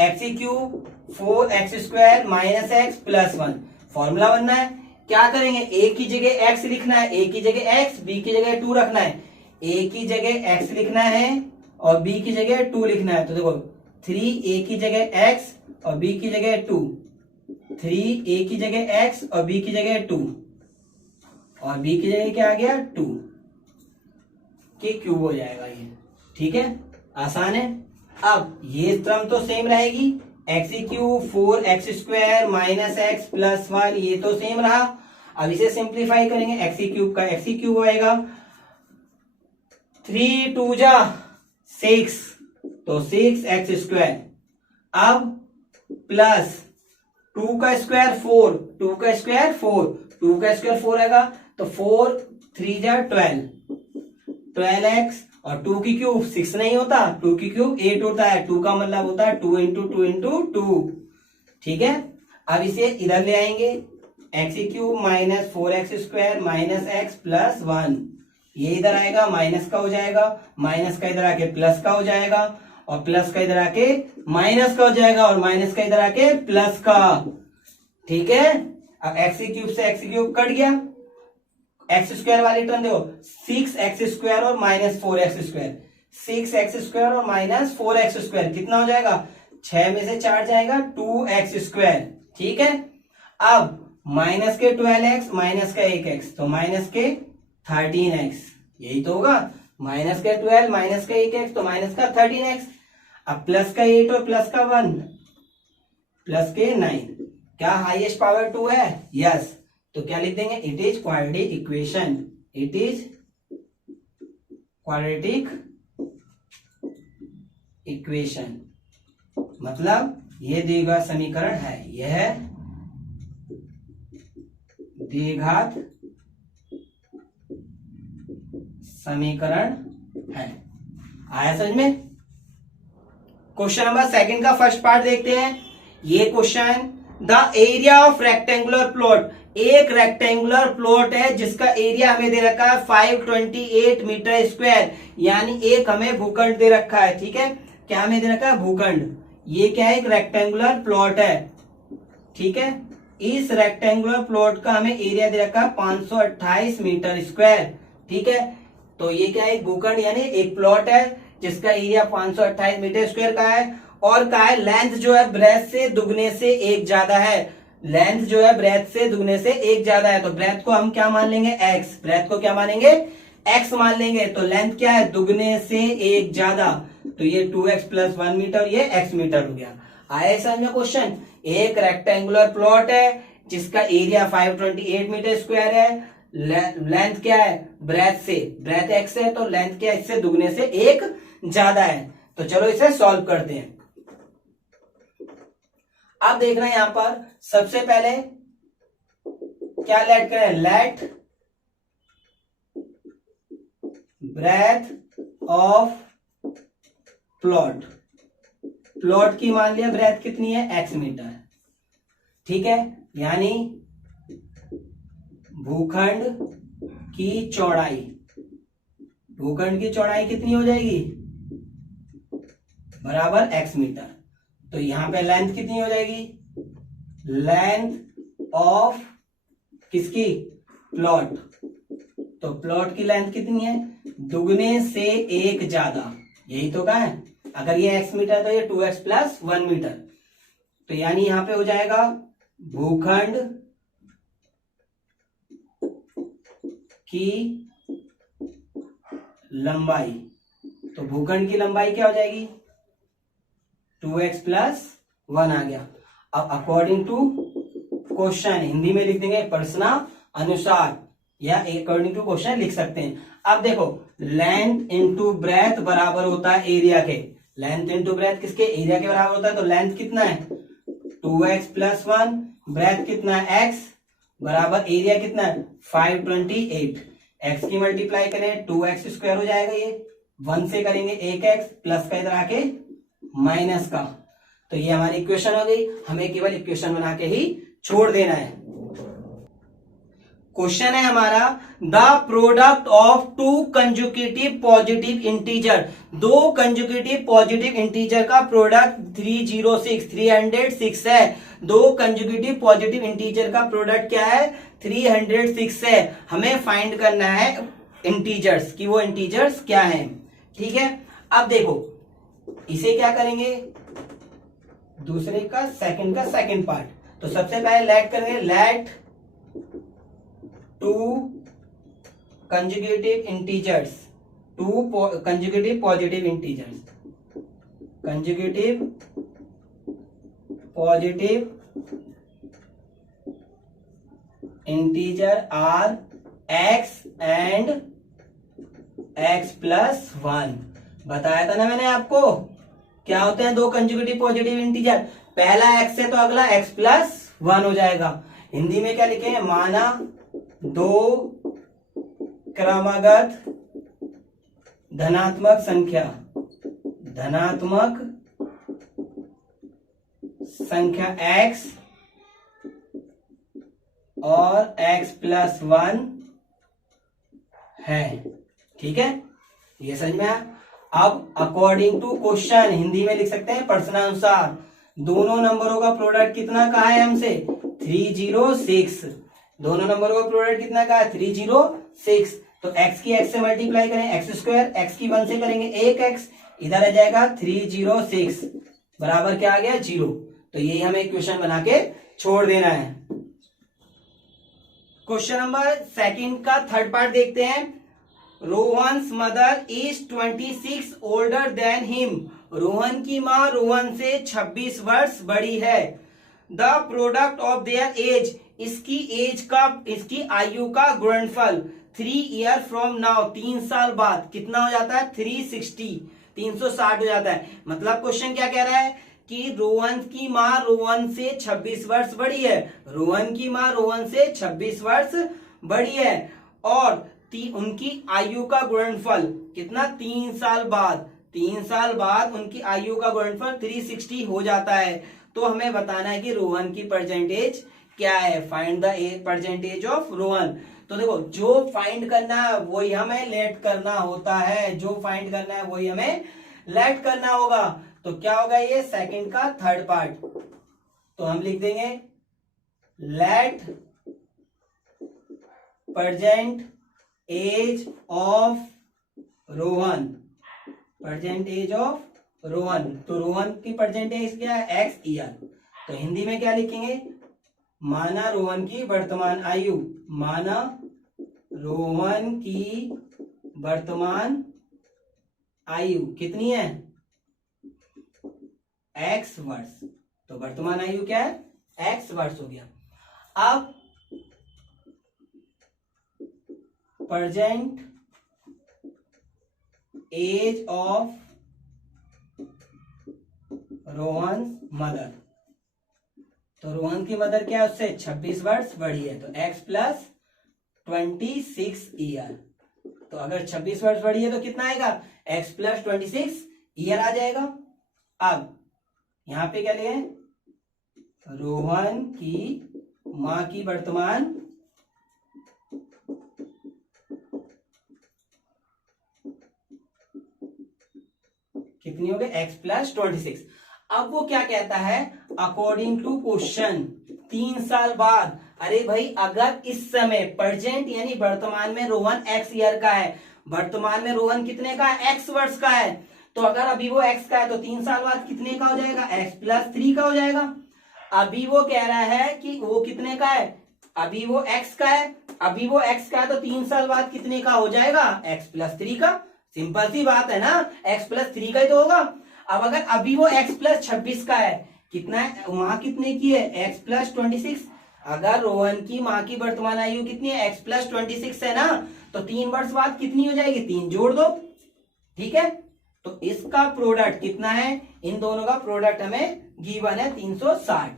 X cube 4x square minus x plus 1 formula बनना है। क्या करेंगे? a की जगह x लिखना है, a की जगह x, b की जगह 2 रखना है। a की जगह x लिखना है और b की जगह 2 लिखना है। तो देखो 3a की जगह x और b की जगह 2, 3a की जगह x और b की जगह 2 और b की जगह क्या आ गया 2 के क्यूब हो जाएगा ये, ठीक है। आसान है। अब ये टर्म तो सेम रहेगी, x cube 4x square minus x plus 1, ये तो सेम रहा। अब इसे सिंप्लीफाई करेंगे, एक्स क्यूब का एक्स क्यूब आएगा, 3 2 जा 6, तो 6x स्क्वायर। अब प्लस 2 का स्क्वायर 4, 2 का स्क्वायर 4, 2 का स्क्वायर 4 आएगा, तो 4 3 जा 12, 12x और 2 की क्यूब 6 नहीं होता, 2 की क्यूब 8 होता है। 2 का मतलब होता है 2 इंटू 2 इंटू 2, ठीक है। अब इसे इधर ले आएंगे, x cube minus 4x square minus x plus 1, ये इधर आएगा माइनस का हो जाएगा, माइनस का इधर आके प्लस का हो जाएगा और प्लस का इधर आके माइनस का हो जाएगा और माइनस का इधर आके प्लस का, ठीक है। अब एक्स क्यूब से एक्स क्यूब कट गया, एक्स स्क्वायर वाली टर्म देखो 6x स्क्वायर और minus 4x square, 6x square और माइनस 4x स्क्वायर कितना हो जाएगा? 6 में से 4 जाएगा 2x स्क्वायर, ठीक है। अब माइनस के 12x माइनस का 1x, तो माइनस के 13x, यही तो होगा। माइनस का 12 माइनस का 1x तो माइनस का 13x। अब प्लस का 8 और प्लस का 1 प्लस के 9, क्या हाईएस्ट पावर 2 है? यस। तो क्या लिख देंगे? It is quadratic equation, it is quadratic equation, मतलब ये द्विघात समीकरण है, यह द्विघात समीकरण है। आया समझ में? क्वेश्चन नंबर 2 का फर्स्ट पार्ट देखते हैं। ये question, the area of rectangular plot, एक रेक्टेंगुलर प्लॉट है जिसका एरिया हमें दे रखा है 528 मीटर स्क्वायर, यानी एक हमें भूखंड दे रखा है, ठीक है। क्या हमें दे रखा है? भूखंड। ये क्या है? एक रेक्टेंगुलर प्लॉट है, ठीक है। इस रेक्टेंगुलर प्लॉट का हमें एरिया दे रखा है 528 मीटर स्क्वायर, ठीक है। तो ये क्या है? एक भूखंड यानी एक प्लॉट है जिसका एरिया 528 मीटर स्क्वायर का है और का है लेंथ जो है ब्रेथ से दुगने से एक ज्यादा है, लेंथ जो है ब्रेथ से दुगने से एक ज्यादा है। तो ब्रेथ को हम क्या मान लेंगे? x, ब्रेथ को क्या मानेंगे? x मान लेंगे। तो लेंथ क्या है? दुगने से एक ज्यादा, तो ये 2x प्लस 1 मीटर, ये x मीटर हो गया। आया समझ में क्वेश्चन? एक रेक्टेंगुलर प्लॉट है जिसका एरिया 528 मीटर स्क्वायर है, लेंथ क्या है? ब्रेथ से, ब्रेथ x है तो लेंथ क्या है? इससे दुगने से एक ज्यादा है। तो चलो इसे सॉल्व करते हैं। अब देखना है यहां पर सबसे पहले क्या लेट करें, let breadth of plot. Plot की मान लिया ब्रेथ कितनी है, x मीटर, ठीक है। यानी भूखंड की चौड़ाई, भूखंड की चौड़ाई कितनी हो जाएगी, बराबर x मीटर। तो यहां पे लेंथ कितनी हो जाएगी, लेंथ ऑफ किसकी, प्लॉट। तो प्लॉट की लेंथ कितनी है, दुगने से एक ज्यादा, यही तो कहा है। अगर ये x मीटर तो ये 2x प्लस 1 मीटर। तो यानी यहां पे हो जाएगा भूखंड की लंबाई। तो भूखंड की लंबाई क्या हो जाएगी, 2x प्लस 1 आ गया। अब अकॉर्डिंग टू क्वेश्चन हिंदी में लिख देंगे प्रश्न अनुसार, या अकॉर्डिंग टू क्वेश्चन लिख सकते हैं। अब देखो लेंथ इंटू ब्रेथ बराबर होता है एरिया के, लेंथ इंटू ब्रेथ किसके, एरिया के बराबर होता है। तो लेंथ कितना है 2x प्लस 1, ब्रेथ कितना है x, बराबर एरिया कितना है 528। x की मल्टीप्लाई करें 2x स्क्वायर हो जाएगा, ये 1 से करेंगे 1x प्लस का इधर आके माइनस का। तो ये हमारी इक्वेशन हो गई, हमें केवल इक्वेशन बना के ही छोड़ देना है। क्वेश्चन है हमारा the product of two consecutive positive integer, दो कंजुकेटिव पॉजिटिव इंटीजर का प्रोडक्ट 306 है। दो कंजुकेटिव पॉजिटिव इंटीजर का प्रोडक्ट क्या है, 306 है। हमें फाइंड करना है इंटीजर्स की, वो इंटीजर्स क्या है, ठीक है। अब देखो इसे क्या करेंगे, दूसरे का सेकंड पार्ट। तो सबसे पहले लेट करेंगे, let two consecutive integers, two consecutive positive integers, consecutive positive integer are x and x plus 1। बताया था ना मैंने आपको, क्या होते हैं दो कंजुगेटिव पॉजिटिव इंटीजर, पहला x है तो अगला x प्लस 1 हो जाएगा। हिंदी में क्या लिखेंगे, माना दो क्रमागत धनात्मक संख्या, धनात्मक संख्या x और x प्लस 1 है, ठीक है। ये समझ में आया। अब अकॉर्डिंग टू क्वेश्चन हिंदी में लिख सकते हैं प्रश्नानुसार, दोनों नंबरों का प्रोडक्ट कितना कहा है हमसे, 306। दोनों नंबरों का प्रोडक्ट कितना कहा है, 306। तो x की x से मल्टीप्लाई करें, x स्क्वायर, x की 1 से करेंगे 1x, इधर आ जाएगा 306 बराबर क्या आ गया 0। तो यही हमें इक्वेशन बना के छोड़ देना है। क्वेश्चन नंबर सेकंड का थर्ड पार्ट देखते हैं। Rohan's mother is 26 older than him, Rohan की माँ रोहन से 26 वर्ष बड़ी है। The product of their age, इसकी एज का, इसकी आयु का गुणनफल 3 ईयर फ्रॉम नाउ, 3 साल बाद कितना हो जाता है, 360 हो जाता है। मतलब क्वेश्चन क्या कह रहा है कि रोहन की माँ रोहन से 26 वर्ष बड़ी है, रोहन की माँ रोहन से 26 वर्ष बड़ी है, और उनकी आयु का गुणनफल कितना, 3 साल बाद, 3 साल बाद उनकी आयु का गुणनफल 360 हो जाता है। तो हमें बताना है कि रोहन की परसेंटेज क्या है, find the percentage of Rohan. तो देखो जो फाइंड करना है वही हमें लेट करना होता है, जो फाइंड करना है वही हमें लेट करना होगा। तो क्या होगा, ये सेकंड का थर्ड पार्ट। तो हम लिख देंगे let present age of Rohan, present age of Rohan. तो रोहन की प्रेजेंट एज क्या है, x ईयर। तो हिंदी में क्या लिखेंगे, माना रोहन की वर्तमान आयु, माना रोहन की वर्तमान आयु कितनी है, x वर्ष। तो वर्तमान आयु क्या है, x वर्ष हो गया। अब present age of Rohan mother, तो रोहन की मदर क्या है, उससे 26 वर्ष बड़ी है, तो x प्लस 26 ईयर। तो अगर 26 वर्ष बड़ी है तो कितना आएगा, x प्लस 26 ईयर आ जाएगा। अब यहां पे क्या लिए, रोहन की मां की वर्तमान कितनी हो गई, x प्लस 26। अब वो क्या कहता है, अकॉर्डिंग टू क्वेश्चन 3 साल बाद, अरे भाई अगर इस समय प्रेजेंट यानी वर्तमान में रोहन x ईयर का है, वर्तमान में रोहन कितने का है, x वर्ष का है, तो अगर अभी वो x का है तो 3 साल बाद कितने का हो जाएगा, x प्लस 3 का हो जाएगा। अभी वो कह रहा है कि वो कितने का है, अभी वो x का है, अभी वो x का है, तो 3 साल बाद कितने का हो जाएगा, x प्लस 3 का। सिंपल सी बात है ना, x प्लस 3 का ही तो होगा। अब अगर अभी वो x प्लस 26 का है, कितना है, माँ कितने की है, x प्लस 26। अगर रोहन की माँ की वर्तमान आयु कितनी है, x प्लस 26 है ना, तो 3 वर्ष बाद कितनी हो जाएगी, 3 जोड़ दो, ठीक है। तो इसका प्रोडक्ट कितना है, इन दोनों का प्रोडक्ट हमें गिवन है 360,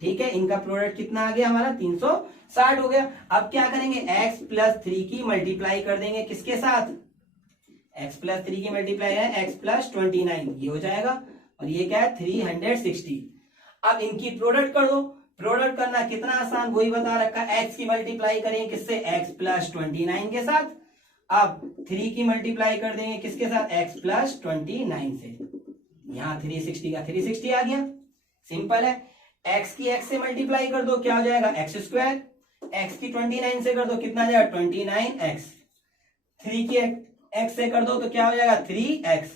ठीक है। इनका प्रोडक्ट कितना आ गया हमारा, 360 हो गया। अब क्या करेंगे, x प्लस 3 की मल्टीप्लाई कर देंगे किसके साथ, x प्लस 3 की मल्टीप्लाई है x प्लस 29, ये हो जाएगा, और ये क्या है 360। अब इनकी प्रोडक्ट कर दो, प्रोडक्ट करना कितना आसान, वही बता रखा है, x की मल्टीप्लाई करेंगे किससे, x प्लस 29 के साथ। अब 3 की मल्टीप्लाई कर देंगे किसके साथ, x प्लस 29 से, यहां 360 का 360 आ गया, सिंपल है। x की x से मल्टीप्लाई कर दो, क्या हो जाएगा, x स्क्वायर, x की 29 से कर दो, कितना आ जाएगा 29x, 3 की x से कर दो तो क्या हो जाएगा 3x,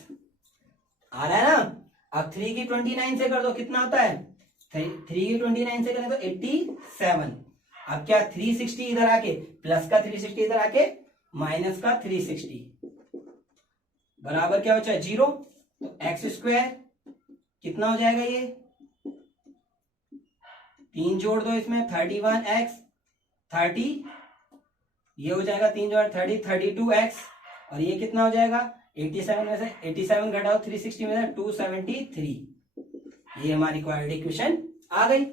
आ रहा है ना। अब 3 की 29 से कर दो, कितना होता है, 3 की 29 से करें तो 87। अब क्या 360 इधर आके, प्लस का 360 इधर आके माइनस का 360 बराबर क्या हो जाए 0, तो x स्क्वायर कितना हो जाएगा, ये 3 जोड़ दो इसमें 31x 30, ये हो जाएगा 3 जोड़ 30 32x, और ये कितना हो जाएगा 87 में से 87 घटाओ 360 में से 273, ये हमारी क्वाड्रेटिक इक्वेशन आ गई।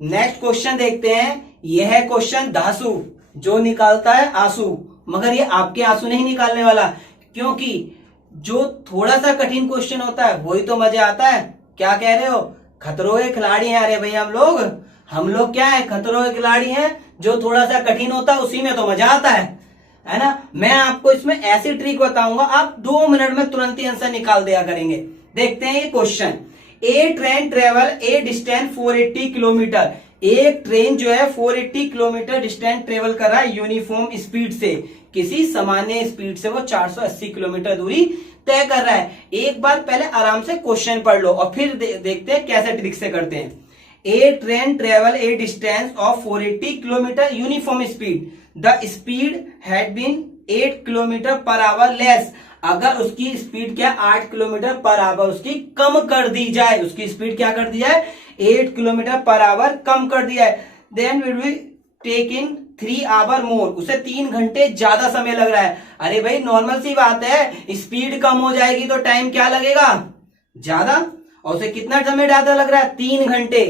नेक्स्ट क्वेश्चन देखते हैं, यह है क्वेश्चन दासू, जो निकालता है आंसू, मगर ये आपके आंसू नहीं निकालने वाला, क्योंकि जो थोड़ा सा कठिन क्वेश्चन होता है वही तो मजा आता है। क्या कह रहे हो, खतरों के खिलाड़ी हैं, अरे भाई हम लोग क्या है, खतरों के खिलाड़ी हैं, जो थोड़ा सा कठिन होता है उसी में तो मजा आता है ना। मैं आपको इसमें ऐसी ट्रिक बताऊंगा, आप 2 मिनट में तुरंत ही आंसर निकाल दिया करेंगे। देखते हैं ये question, A train travel a distance 480 kilometre, एक ट्रेन जो है 480 किलोमीटर डिस्टेंस ट्रेवल कर रहा है यूनिफॉर्म स्पीड से, किसी सामान्य स्पीड से वो 480 किलोमीटर दूरी तय कर रहा है। एक बार पहले आराम से क्वेश्चन पढ़ लो और फिर देखते हैं कैसे ट्रिक से करते हैं। A train travel a distance of 480 kilometre uniform speed, the speed had been 8 kilometre per hour less, अगर उसकी स्पीड क्या 8 किलोमीटर पर आवर उसकी कम कर दी जाए, उसकी स्पीड क्या कर दी जाए 8 किलोमीटर पर आवर कम कर दिया है, then will be taking 3 hour more, उसे 3 घंटे ज्यादा समय लग रहा है। अरे भाई नॉर्मल सी बात है, स्पीड कम हो जाएगी तो टाइम क्या लगेगा ज्यादा, और उसे कितना समय ज्यादा लग रहा है 3 घंटे।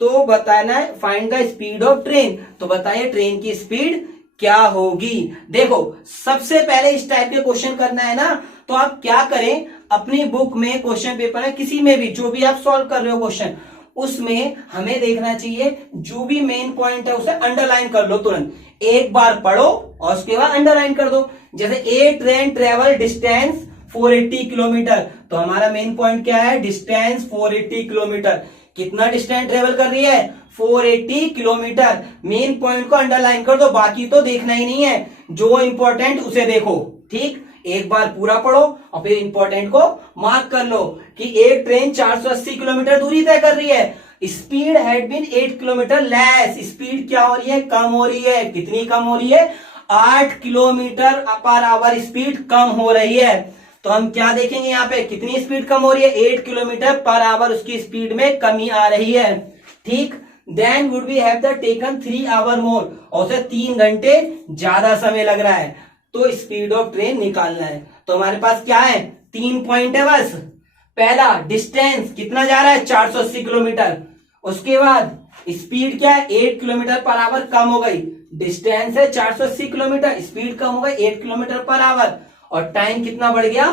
तो बताना है find the speed of train, तो बताइए ट्रेन की स्पीड क्या होगी। देखो सबसे पहले इस टाइप के क्वेश्चन करना है ना, तो आप क्या करें, अपनी बुक में क्वेश्चन पेपर है किसी में भी जो भी आप सॉल्व कर रहे हो क्वेश्चन, उसमें हमें देखना चाहिए जो भी मेन पॉइंट है उसे अंडरलाइन कर लो तुरंत, एक बार पढ़ो और उसके बाद अंडरलाइन कर दो। जैसे ए ट्रेन ट्रेवल डिस्टेंस 480 किलोमीटर, तो हमारा मेन पॉइंट क्या है डिस्टेंस 480 किलोमीटर, कितना डिस्टेंस ट्रेवल कर रही है 480 किलोमीटर, मेन पॉइंट को अंडरलाइन कर दो, बाकी तो देखना ही नहीं है, जो इंपॉर्टेंट उसे देखो। ठीक, एक बार पूरा पढ़ो और फिर इंपॉर्टेंट को मार्क कर लो कि एक ट्रेन 480 किलोमीटर दूरी तय कर रही है, speed had been 8 kilometre less, speed क्या हो रही है कम हो रही है, कितनी कम हो रही है 8 किलोमीटर पर आवर स्पीड कम हो रही है। तो हम क्या देखेंगे यहाँ पे कितनी स्पीड कम हो रही है 8 किलोमीटर पर आवर उसकी स्पीड में कमी आ रही है। ठीक, then would we have the taken 3 hour more, और उसे 3 घंटे ज्यादा समय लग रहा है, तो स्पीड ऑफ ट्रेन निकालना है। तो हमारे पास क्या है 3 पॉइंट है बस, पहला डिस्टेंस कितना जा रहा है 480 किलोमीटर, उसके बाद स्पीड क्या है 8 किलोमीटर पर आवर कम हो गई, डिस्टेंस है 480 किलोमीटर, स्पीड कम हो गई 8 किलोमीटर पर आवर, और टाइम कितना बढ़ गया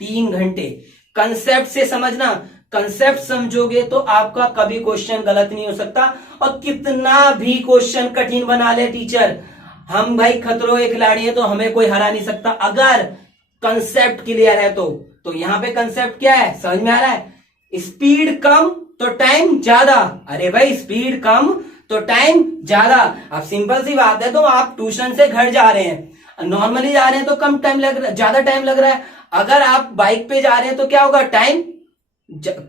3 घंटे। कंसेप्ट से समझना, कंसेप्ट समझोगे तो आपका कभी क्वेश्चन गलत नहीं हो सकता, और कितना भी क्वेश्चन कठिन बना ले टीचर, हम भाई खतरों के खिलाड़ी है तो हमें कोई हरा नहीं सकता अगर कंसेप्ट क्लियर है तो यहां पे कंसेप्ट क्या है समझ में आ रहा है, स्पीड कम तो टाइम ज्यादा, अरे भाई स्पीड कम तो टाइम ज्यादा। अब सिंपल सी बात है, तो आप ट्यूशन से घर जा रहे हैं, नॉर्मली जा रहे हैं तो कम टाइम लग रहा है, ज्यादा टाइम लग रहा है, अगर आप बाइक पे जा रहे हैं तो क्या होगा टाइम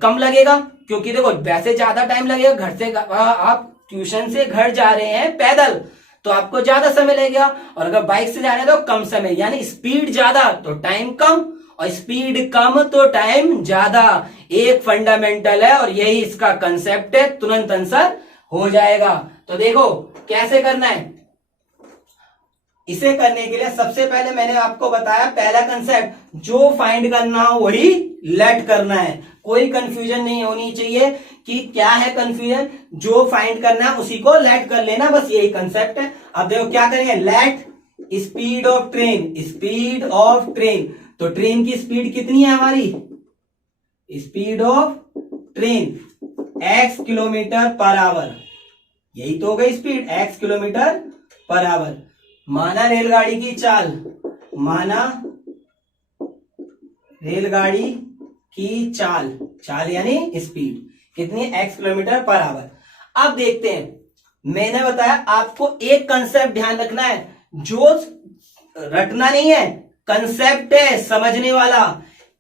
कम लगेगा, क्योंकि देखो वैसे ज्यादा टाइम लगेगा, घर से आप ट्यूशन से घर जा रहे हैं पैदल तो आपको ज्यादा समय लगेगा, और अगर बाइक से जा रहे हैं तो कम समय, यानी स्पीड ज्यादा तो टाइम कम, और स्पीड कम तो टाइम ज्यादा। एक फंडामेंटल है और यही इसका कंसेप्ट है, तुरंत आंसर हो जाएगा। तो देखो कैसे करना है, इसे करने के लिए सबसे पहले मैंने आपको बताया पहला कंसेप्ट, जो फाइंड करना हो वही लेट करना है, कोई कंफ्यूजन नहीं होनी चाहिए कि क्या है कंफ्यूजन, जो फाइंड करना है उसी को लेट कर लेना, बस यही कंसेप्ट है। अब देखो क्या करेंगे, let speed of train, speed of train, तो ट्रेन की स्पीड कितनी है हमारी, speed of train x kilometre per our, यही तो हो गई speed x kilometre per our. माना रेलगाड़ी की चाल, माना रेलगाड़ी की चाल, चाल यानी स्पीड कितनी x किलोमीटर पर आवर। अब देखते हैं, मैंने बताया आपको एक कंसेप्ट ध्यान रखना है, जो रटना नहीं है, कंसेप्ट है समझने वाला,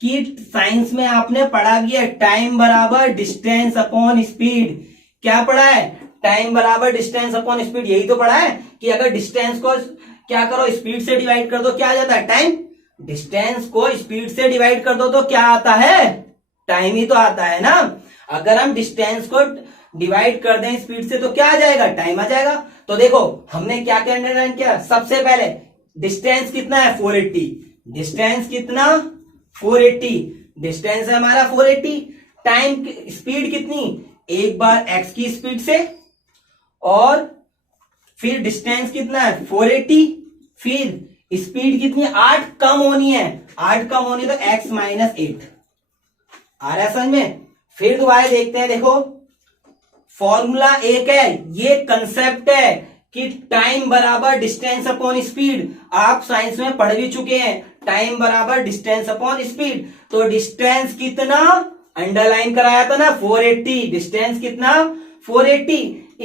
कि साइंस में आपने पढ़ा गया टाइम बराबर डिस्टेंस अपॉन स्पीड, क्या पढ़ा है टाइम बराबर डिस्टेंस अपॉन स्पीड, यही तो पढ़ा है कि अगर डिस्टेंस को क्या करो स्पीड से डिवाइड कर दो क्या आ जाता है टाइम, डिस्टेंस को स्पीड से डिवाइड कर दो तो क्या आता है टाइम ही तो आता है ना। अगर हम डिस्टेंस को डिवाइड कर दें स्पीड से तो क्या आ जाएगा टाइम आ जाएगा। तो देखो हमने क्या कैंडल किया, सबसे पहले डिस्टेंस कितना है 480, डिस्टेंस कितना 480, डिस्टेंस है हमारा 480, टाइम स्पीड कितनी, एक बार x की स्पीड से, और फिर डिस्टेंस कितना है 480, फिर स्पीड कितनी 8 कम होनी है, 8 कम होनी तो x माइनस 8 आ रहा है समझ में। फिर दोबारा देखते हैं, देखो फॉर्मूला एक है, ये कंसेप्ट है कि टाइम बराबर डिस्टेंस अपॉन स्पीड, आप साइंस में पढ़ भी चुके हैं, टाइम बराबर डिस्टेंस अपॉन स्पीड, तो डिस्टेंस कितना अंडरलाइन कराया था ना 480, डिस्टेंस कितना 480,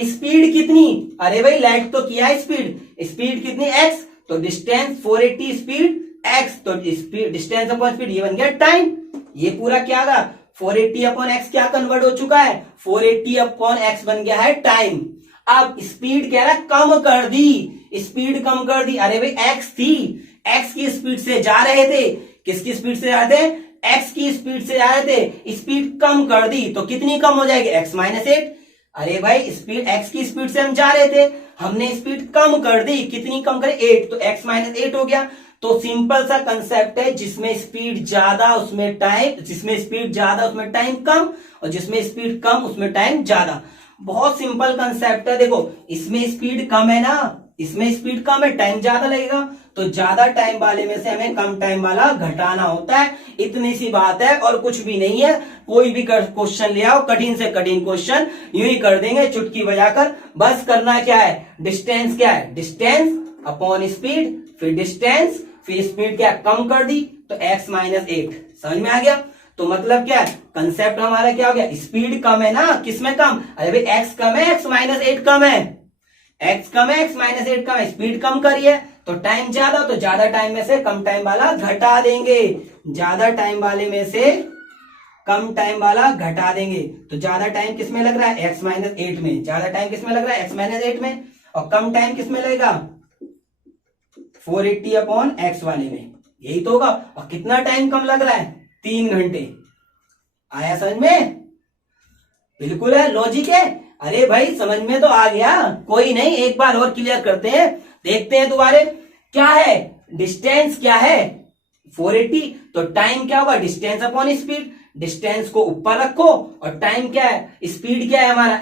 स्पीड कितनी, अरे भाई लाइट तो किया है स्पीड, स्पीड कितनी x, तो डिस्टेंस 480 स्पीड x, तो स्पीड डिस्टेंस अपॉन स्पीड ये बन गया टाइम, ये पूरा क्या था 480 अपॉन x क्या कन्वर्ट हो चुका है 480 अपॉन x बन गया है टाइम। अब स्पीड कह रहा है कम कर दी, स्पीड कम कर दी, अरे भाई x थी, x की स्पीड से जा रहे थे, किसकी स्पीड से जा रहे थे x की स्पीड से जा रहे थे, स्पीड कम कर दी तो कितनी कम हो जाएगी x माइनस 8, अरे भाई स्पीड x की स्पीड से हम जा रहे थे, हमने स्पीड कम कर दी, कितनी कम करे 8, तो x माइनस 8 हो गया। तो सिंपल सा कंसेप्ट है, जिसमें स्पीड ज्यादा उसमें टाइम, जिसमें स्पीड ज्यादा उसमें टाइम कम, और जिसमें स्पीड कम उसमें टाइम ज्यादा। बहुत सिंपल कंसेप्ट है, देखो इसमें स्पीड कम है ना, इसमें स्पीड कम है टाइम ज्यादा लगेगा, तो ज्यादा टाइम वाले में से हमें कम टाइम वाला घटाना होता है, इतनी सी बात है और कुछ भी नहीं है। कोई भी क्वेश्चन ले आओ, कठिन से कठिन क्वेश्चन यूं ही कर देंगे चुटकी बजाकर। बस करना क्या है, डिस्टेंस क्या है, डिस्टेंस अपॉन स्पीड, फिर डिस्टेंस, फिर स्पीड क्या कम कर दी तो x माइनस 8, समझ में आ गया। तो मतलब क्या है, कंसेप्ट हमारा क्या हो गया, स्पीड कम है ना, किसमें कम, अरे भाई x कम है, x माइनस 8 कम है, x कम है, x माइनस 8 कम है, स्पीड कम करी है तो टाइम ज्यादा, तो ज्यादा टाइम में से कम टाइम वाला घटा देंगे, ज्यादा टाइम वाले में से कम टाइम वाला घटा देंगे। तो ज्यादा टाइम किसमें लग रहा है x माइनस 8 में, ज्यादा टाइम किसमें लग रहा है x माइनस 8 में, और कम टाइम किसमें लगेगा 480 अपॉन x वाले में, यही तो होगा। और कितना टाइम कम लग रहा है 3 घंटे, आया समझ में, बिल्कुल है, लॉजिक है। अरे भाई समझ में तो आ गया, कोई नहीं एक बार और क्लियर करते हैं, देखते हैं दोबारा क्या है, डिस्टेंस क्या है 480, तो टाइम क्या होगा डिस्टेंस अपॉन स्पीड, डिस्टेंस को ऊपर रखो और टाइम क्या है, स्पीड क्या है हमारा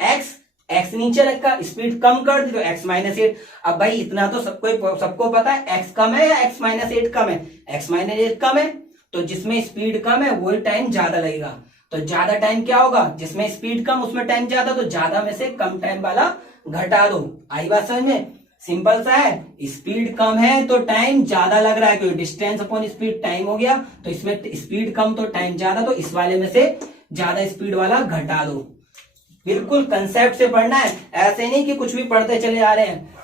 एक्स नीचे रखा, स्पीड कम कर दी तो x-8। अब भाई इतना तो सबको पता है, x कम है या x-8 कम है, x-8 कम है, तो जिसमें स्पीड कम है वो टाइम ज्यादा लगेगा। तो ज्यादा टाइम क्या होगा, जिसमें स्पीड कम उसमें टाइम ज्यादा, तो ज्यादा में से कम टाइम वाला घटा दो। आई बात समझ में, सिंपल सा है, स्पीड कम है तो टाइम ज्यादा लग रहा है, क्योंकि डिस्टेंस अपॉन स्पीड टाइम हो गया, तो इसमें स्पीड कम तो टाइम ज्यादा, तो इस वाले में से ज्यादा स्पीड वाला घटा दो। बिल्कुल कंसेप्ट से पढ़ना है, ऐसे नहीं कि कुछ भी पढ़ते चले आ रहे हैं।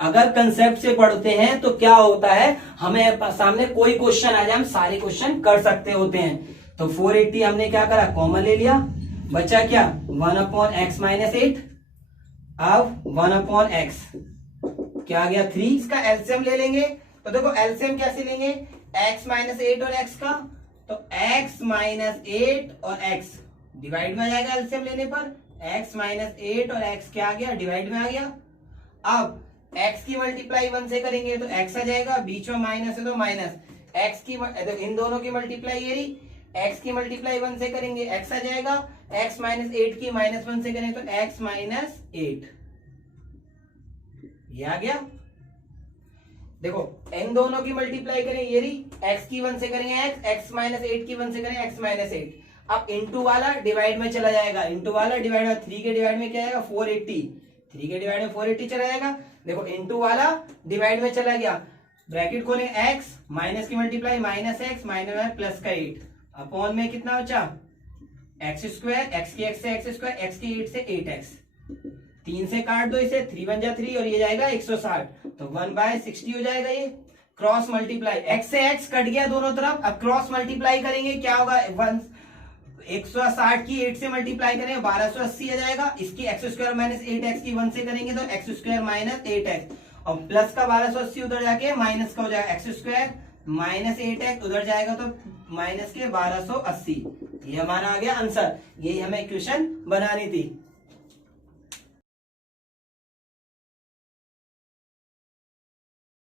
अगर कंसेप्ट से पढ़ते हैं तो क्या होता है, हमें सामने कोई क्वेश्चन आ जाए हम सारे क्वेश्चन कर सकते होते हैं। तो 480 हमने क्या करा, कॉमन ले लिया, बचा क्या 1/x-8, अब 1/x क्या आ गया 3, इसका एलसीएम ले लेंगे। तो देखो एलसीएम कैसे लेंगे, x-8 और x का, तो x-8 और x डिवाइड में आ जाएगा एलसीएम लेने पर, x-8 और x क्या आ गया, डिवाइड में आ गया। अब x की मल्टीप्लाई 1 से करेंगे तो x आ जाएगा, बीच में माइनस है तो माइनस, x की इन दोनों की मल्टीप्लाई ये रही, x की मल्टीप्लाई 1 से करेंगे x आ जाएगा, x-8 की -1 से करेंगे तो x-8 ये आ गया। देखो इन दोनों की मल्टीप्लाई करें ये रही, x की 1 से करेंगे x-8 की 1 से करेंगे x-8, अब इंटू वाला डिवाइड में चला जाएगा, इंटू वाला डिवाइड में 3 के डिवाइड में क्या आएगा 480, 3 के डिवाइड में 480 चला जाएगा। देखो इंटू वाला डिवाइड में चला गया, ब्रैकेट खोलेंगे x माइनस की मल्टीप्लाई -x माइनस प्लस का 8 अपॉन में कितना बचा x², x की x से x², x की 8 से 8x, 3 से काट दो इसे, 3 बन जा 3 और ये जाएगा 160, तो 1/60 हो जाएगा। ये क्रॉस मल्टीप्लाई, x से x कट गया दोनों तरफ, अब क्रॉस मल्टीप्लाई करेंगे क्या होगा, 160 की 8 से मल्टीप्लाई करेंगे 1280 आ जाएगा, इसकी x² माइनस 8x की 1 से करेंगे तो x² माइनस 8x, और प्लस का 1280 उधर जाके माइनस का हो जाएगा x² माइनस 8x, उधर जाएगा तो माइनस के 1280। ये हमारा आ गया आंसर, यही हमें इक्वेशन बनानी थी।